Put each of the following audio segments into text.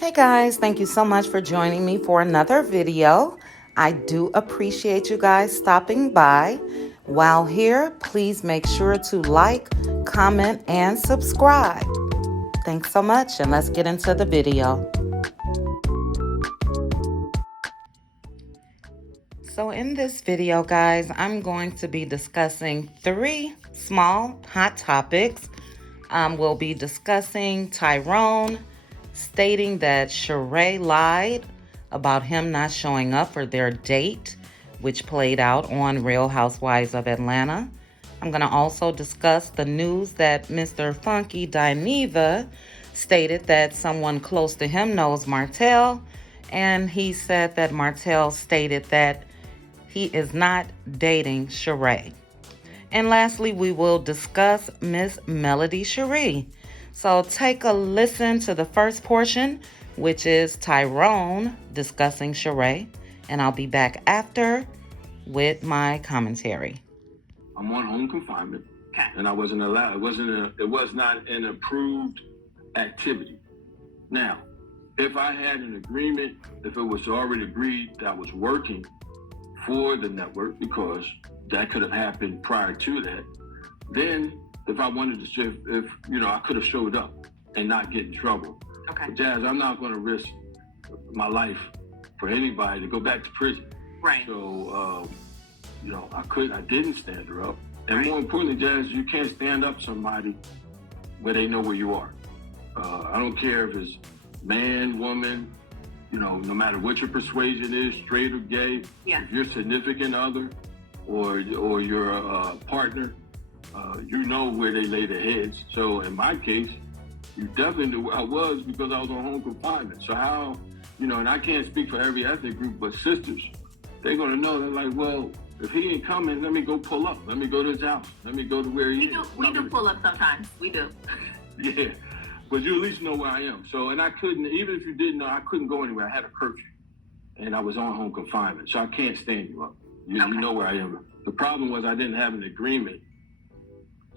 Hey guys, thank you so much for joining me for another video. I do appreciate you guys stopping by. While here, please make sure to like, comment, and subscribe. Thanks so much, and let's get into the video. So in this video, guys, I'm going to be discussing 3 small hot topics. We'll be discussing Tyrone stating that Sheree lied about him not showing up for their date, which played out on Real Housewives of Atlanta. I'm going to also discuss the news that Mr. Funky Dineva stated that someone close to him knows Martell, and he said that Martell stated that he is not dating Sheree. And lastly, we will discuss Miss Melody Sheree. So take a listen to the first portion, which is Tyrone discussing Sheree, and I'll be back after with my commentary. I'm on home confinement, and I wasn't allowed. It was not an approved activity. Now, if I had an agreement, if it was already agreed that I was working for the network, because that could have happened prior to that, then if I wanted to, I could have showed up and not get in trouble. Okay. But Jazz, I'm not going to risk my life for anybody to go back to prison. Right. So, I didn't stand her up. And right. More importantly, Jazz, you can't stand up somebody where they know where you are. I don't care if it's man, woman, no matter what your persuasion is, straight or gay, yeah. If your significant other or your partner, you know where they lay their heads. So in my case, you definitely knew where I was because I was on home confinement. So how, and I can't speak for every ethnic group, but sisters, they're going to know. They're like, well, if he ain't coming, let me go pull up. Let me go to his house. Let me go to where he is. We do pull up sometimes. We do. Yeah. But you at least know where I am. So, and I couldn't, even if you didn't know, I couldn't go anywhere. I had a curfew and I was on home confinement. So I can't stand you up. You know where I am. The problem was I didn't have an agreement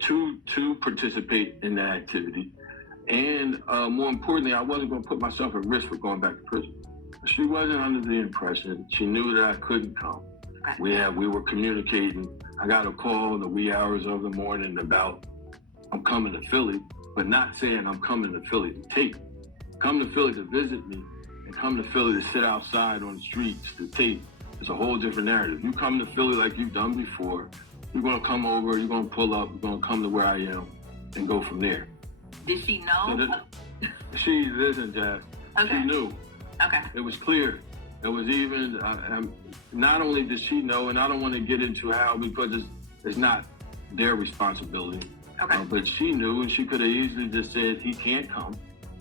to participate in that activity. And more importantly, I wasn't going to put myself at risk for going back to prison. She wasn't under the impression. She knew that I couldn't come. Okay. We were communicating. I got a call in the wee hours of the morning about I'm coming to Philly, but not saying I'm coming to Philly to tape. Come to Philly to visit me and come to Philly to sit outside on the streets to tape. It's a whole different narrative. You come to Philly like you've done before, you're going to come over, you're going to pull up, you're going to come to where I am and go from there. Did she know? So she isn't, Jazz. Okay. She knew. Okay. It was clear. It was even, not only did she know, and I don't want to get into how, because it's not their responsibility. Okay. But she knew, and she could have easily just said, he can't come.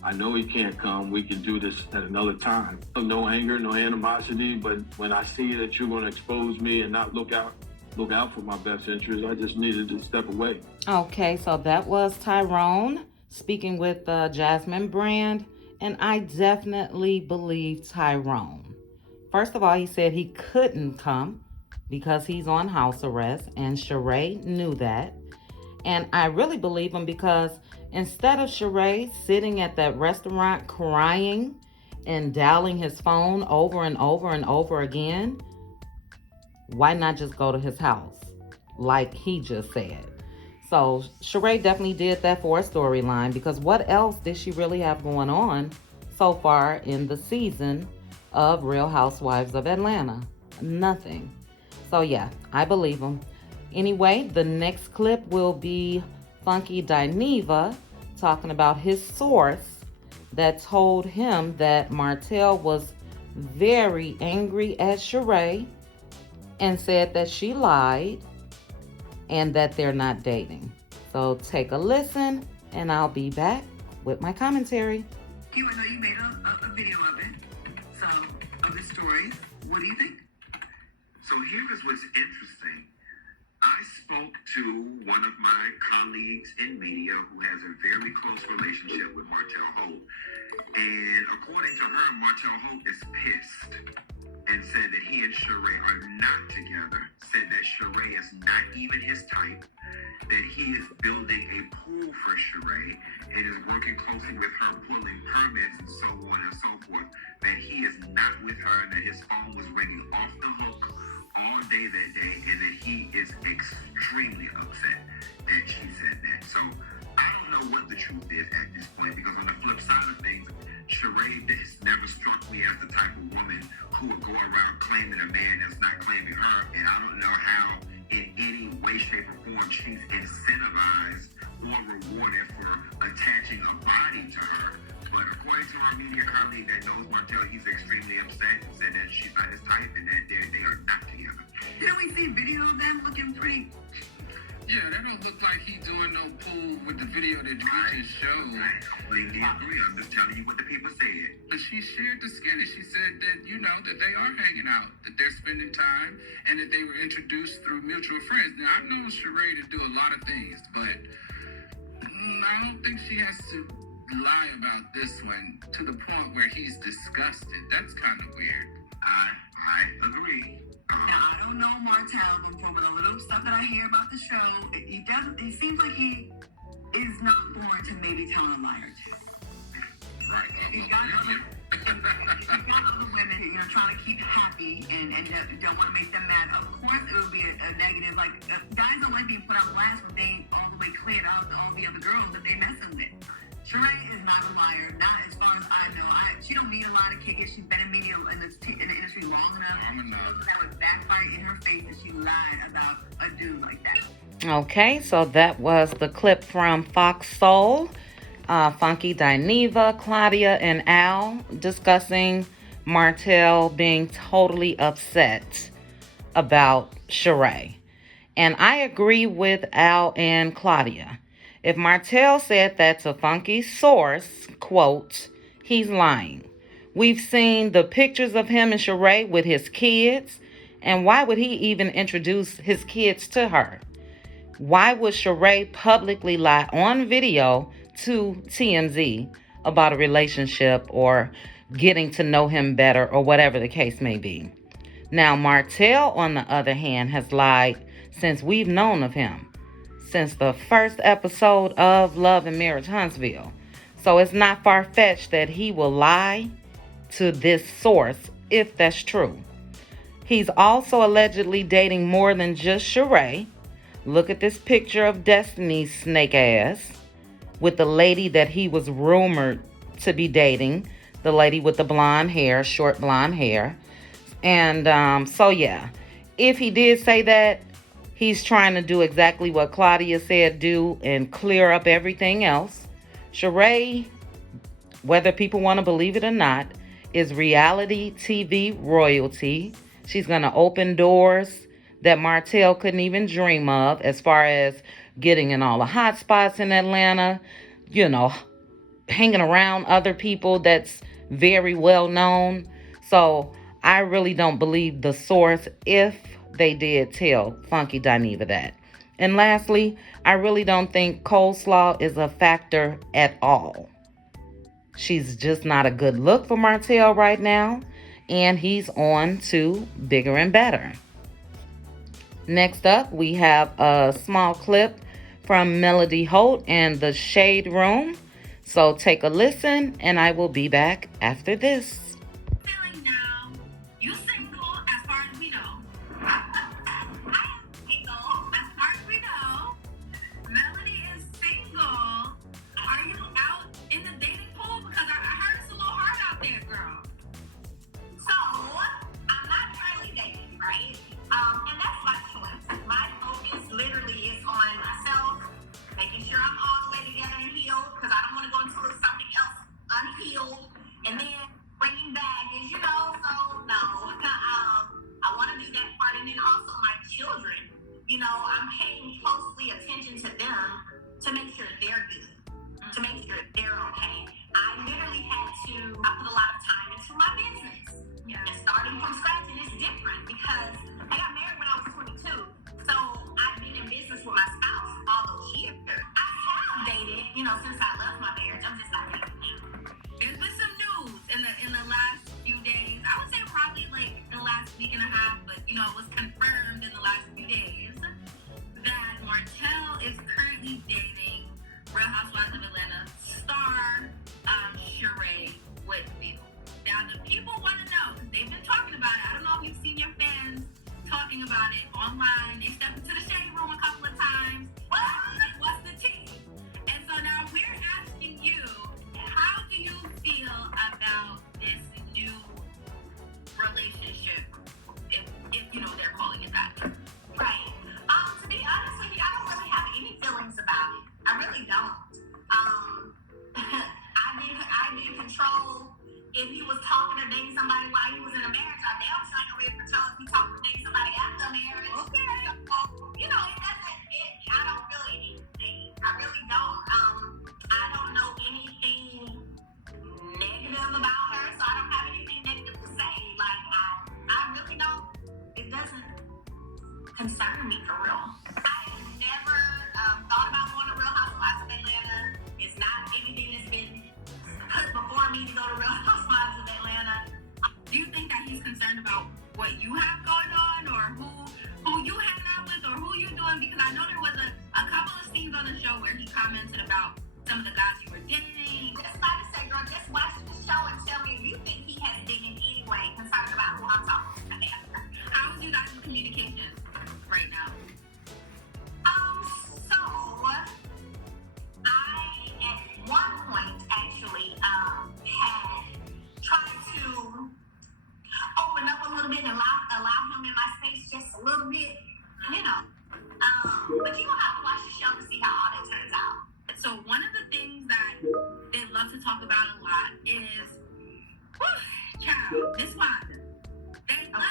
I know he can't come. We can do this at another time. No anger, no animosity, but when I see that you're going to expose me and not look out for my best interest, I just needed to step away. Okay, so that was Tyrone speaking with Jasmine Brand, and I definitely believe Tyrone. First of all, he said he couldn't come because he's on house arrest, and Sheree knew that. And I really believe him because instead of Sheree sitting at that restaurant crying and dialing his phone over and over and over again, why not just go to his house like he just said? So Sheree definitely did that for a storyline, because what else did she really have going on so far in the season of Real Housewives of Atlanta? Nothing. So yeah, I believe him. Anyway, the next clip will be Funky Dineva talking about his source that told him that Martell was very angry at Sheree and said that she lied and that they're not dating. So take a listen, and I'll be back with my commentary. I know you made a video of it, so of the story. What do you think? So here is what's interesting. I spoke to one of my colleagues in media who has a very close relationship with Martell Holt. And according to her, Martell Holt is pissed and said that he and Sheree are not together, said that Sheree is not even his type, that he is building a pool for Sheree, and is working closely with her, pulling permits and so on and so forth, that he is not with her, and that his phone was ringing off the hook all day that day, and that he is extremely upset that she said that. So I don't know what the truth is at this point, because on the flip side of things, Sheree has never struck me as the type of woman who would go around claiming a man that's not claiming her, and I don't know how in any way, shape, or form she's incentivized or rewarded for attaching a body to her. But according to our media colleague that knows Martell, he's extremely upset and said that she's not his type and that they are not together. Didn't we see video of them looking pretty? Yeah, that don't look like he doing no pool with the video that you just showed. I completely agree. I'm just telling you what the people said. But she shared the skin and she said that, that they are hanging out, that they're spending time, and that they were introduced through mutual friends. Now, I know Sheree to do a lot of things, but I don't think she has to lie about this one to the point where he's disgusted. That's kind of weird. I agree. Now, I don't know Martell, but from the little stuff that I hear about the show, it seems like he is not born to maybe tell a lie or two. Right. He's got other women, trying to keep it happy and don't want to make them mad. Of course, it would be a negative. Like, guys don't like being put on blast when they all the way cleared out all the other girls that they messing with. Sheree is not a liar, not as far as I know. She don't need a lot of kickers. She's been in media in the industry long enough. She knows that would backfire in her face if she lied about a dude like that. Okay, so that was the clip from Fox Soul. Funky Dineva, Claudia, and Al discussing Martell being totally upset about Sheree. And I agree with Al and Claudia. If Martell said that to Funky's source, quote, he's lying. We've seen the pictures of him and Sheree with his kids, and why would he even introduce his kids to her? Why would Sheree publicly lie on video to TMZ about a relationship or getting to know him better or whatever the case may be? Now, Martell, on the other hand, has lied since we've known of him, since the first episode of Love and Marriage Huntsville. So it's not far-fetched that he will lie to this source if that's true. He's also allegedly dating more than just Sheree. Look at this picture of Destiny's snake ass with the lady that he was rumored to be dating, the lady with the blonde hair, short blonde hair. And so yeah, if he did say that, he's trying to do exactly what Claudia said do and clear up everything else. Sheree, whether people want to believe it or not, is reality TV royalty. She's going to open doors that Martell couldn't even dream of, as far as getting in all the hot spots in Atlanta, hanging around other people that's very well known. So I really don't believe the source if they did tell Funky Dineva that. And lastly, I really don't think coleslaw is a factor at all. She's just not a good look for Martell right now, and he's on to bigger and better. Next up, we have a small clip from Melody Holt and the Shade Room. So take a listen, and I will be back after this. Feeling now, you single as far as we know. I am single as far as we know. Melody is single. Are you out in the dating pool? Because I heard it's a little hard out there, girl. So, I'm not currently dating, right? And that's my choice. My focus literally is on myself, making sure I'm all the way together and healed, because I don't want to go into something else unhealed and then bringing baggage, so no. I want to do that part. And then also my children, I'm paying closely attention to them to make sure they're good, to make sure they're okay. I literally I put a lot of time into my business. Yeah. And starting from scratch, and it's different because I got married when I was 22. So I've been in business with my spouse all those years. I have dated, since I left my marriage. I'm just not dating now. There's been some news in the last few days. I would say probably like in the last week and a half, but it was confirmed in the last few days that Martell is currently dating Real Housewives of Atlanta really don't. I didn't control if he was talking or dating somebody while he was in a marriage. I damn sure ain't gonna be able to control if he talking or dating somebody after marriage. Okay. So, you know, I don't feel anything. I really don't. I don't know anything negative about her, so I don't have anything negative to say. Like, I really don't. It doesn't concern me for real. I have never thought about going to Real Housewives of Atlanta. It's not anything that's been put before me to go to Real Housewives of Atlanta. Do you think that he's concerned about what you have going on, or who you hang out with, or who you doing? Because I know there was a couple of scenes on the show where he commented about some of the guys you were dating. Just like I say, girl, just watch the show and tell me if you think he has been in any way concerned about who I'm talking to. How is you guys' communication right now? So I at one point actually had tried to open up a little bit and allow him in my space just a little bit, you know. But you gonna have to watch the show to see how all that turns out. So one of the things that they love to talk about a lot is, child, Miss Wanda. They love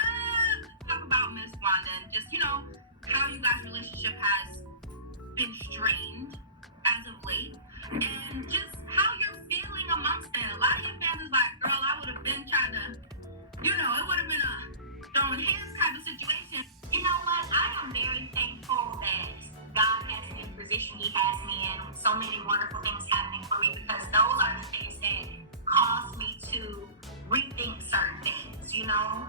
to talk about Miss Wanda and just, you know, how you guys' relationship has been strained as of late, and just how you're feeling amongst it. A lot of your fans is like, girl, I would have been trying to, you know, it would have been a throwing hands kind of situation. You know what? I am very thankful that God has me in the position He has me in. So many wonderful things happening for me, because those are the things that caused me to rethink certain things, you know?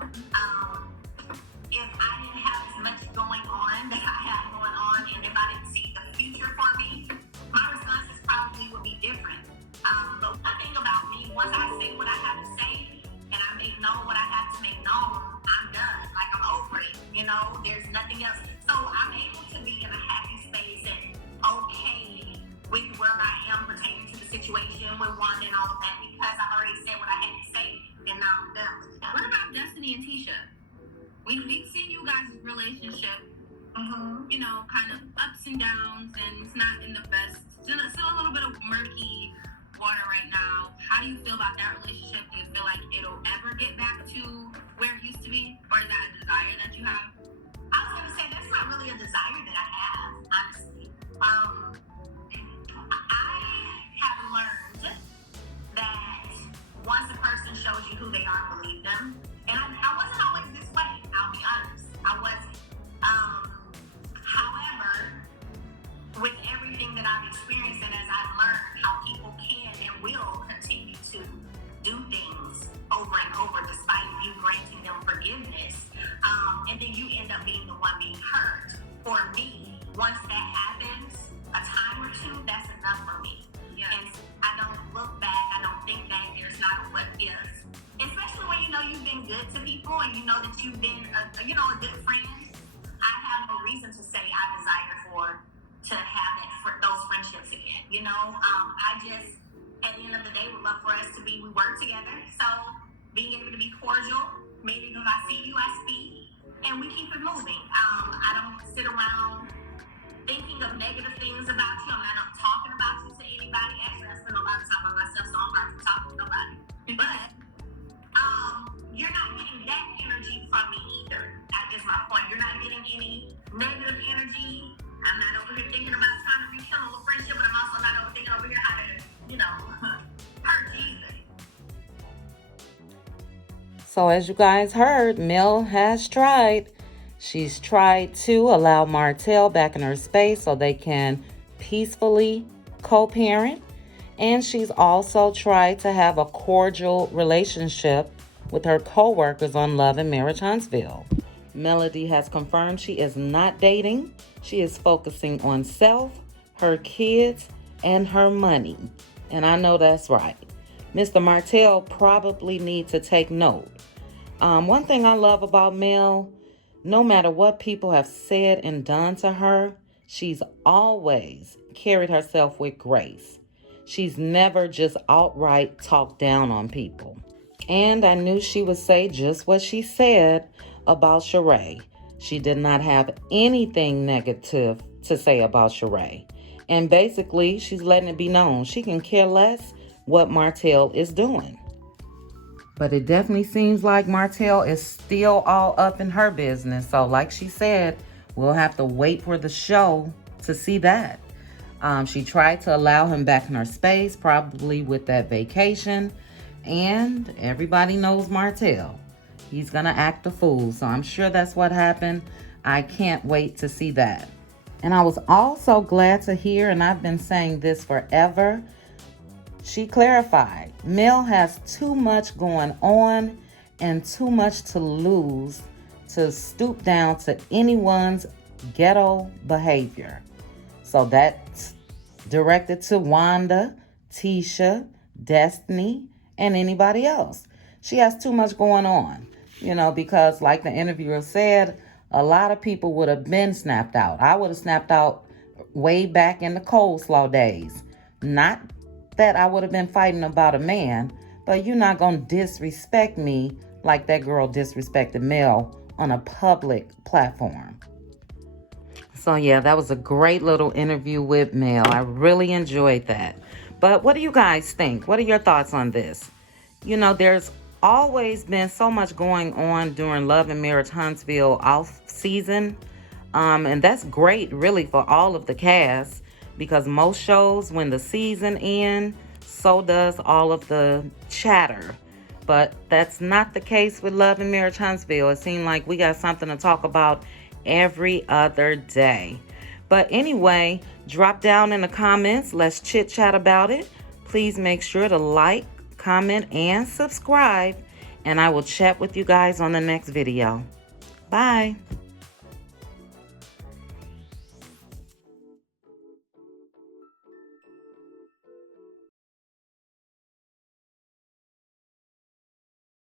If I didn't have as much going on that I have going on, and if I didn't see the future for me, my responses probably would be different. But one thing about me, once I say what I have to say, and I make known what I have to make known, I'm done. Like, I'm over it, you know? There's nothing else. So I'm able to be in a happy space and okay with where I am pertaining to the situation with Wanda and all of that, because I already said what I had to say, and now I'm done with it. What about Destiny and Tisha? We've seen you guys' relationship, you know, kind of ups and downs, and it's not in the best, still a little bit of murky water right now. How do you feel about that relationship? Do you feel like it'll ever get back to where it used to be? Or is that a desire that you have? I was going to say, that's not really a desire that I have, honestly. I have learned that once a person shows you who they are, believe them. And I wasn't always this way, I'll be honest. I wasn't. However, with everything that I've experienced and as I've learned how people can and will continue to do things over and over despite you granting them forgiveness, and then you end up being the one being hurt. For me, once that happens a time or two, that's enough for me. Yeah. And I don't look back, I don't think back, there's not a what if. Especially when you know you've been good to people and you know that you've been a good friend. I have no reason to say I desire to have those friendships again. You know, I just, at the end of the day, would love for us to we work together. So being able to be cordial, maybe if I see you, I speak, and we keep it moving. I don't sit around thinking of negative things about you. I'm not talking about you to anybody. Actually, I spend a lot of time by myself, so I'm not talking to nobody. But you're not getting that energy from me either. That is my point. You're not getting any negative energy. I'm not over here thinking about trying to rekindle a friendship, but I'm also not over thinking over here how to, hurt Jesus. So as you guys heard, Mel has tried. She's tried to allow Martell back in her space so they can peacefully co-parent. And she's also tried to have a cordial relationship with her co-workers on Love and Marriage Huntsville. Melody has confirmed she is not dating. She is focusing on self, her kids, and her money. And I know that's right. Mr. Martell probably needs to take note. One thing I love about Mel, no matter what people have said and done to her, she's always carried herself with grace. She's never just outright talked down on people. And I knew she would say just what she said about Sheree. She did not have anything negative to say about Sheree. And basically, she's letting it be known she can care less what Martell is doing. But it definitely seems like Martell is still all up in her business. So like she said, we'll have to wait for the show to see that. She tried to allow him back in her space, probably with that vacation. And everybody knows Martell. He's going to act a fool. So I'm sure that's what happened. I can't wait to see that. And I was also glad to hear, and I've been saying this forever, she clarified, Mel has too much going on and too much to lose to stoop down to anyone's ghetto behavior. So that's directed to Wanda, Tisha, Destiny, and anybody else. She has too much going on, because like the interviewer said, a lot of people would have been snapped out. I would have snapped out way back in the coleslaw days. Not that I would have been fighting about a man, but you're not going to disrespect me like that girl disrespected Mel on a public platform. So yeah, that was a great little interview with Mel. I really enjoyed that. But what do you guys think? What are your thoughts on this? There's always been so much going on during Love and Marriage Huntsville off season. And that's great really for all of the cast, because most shows, when the season ends, so does all of the chatter. But that's not the case with Love and Marriage Huntsville. It seemed like we got something to talk about every other day. But anyway, drop down in the comments. Let's chit chat about it. Please make sure to like, comment, and subscribe. And I will chat with you guys on the next video. Bye.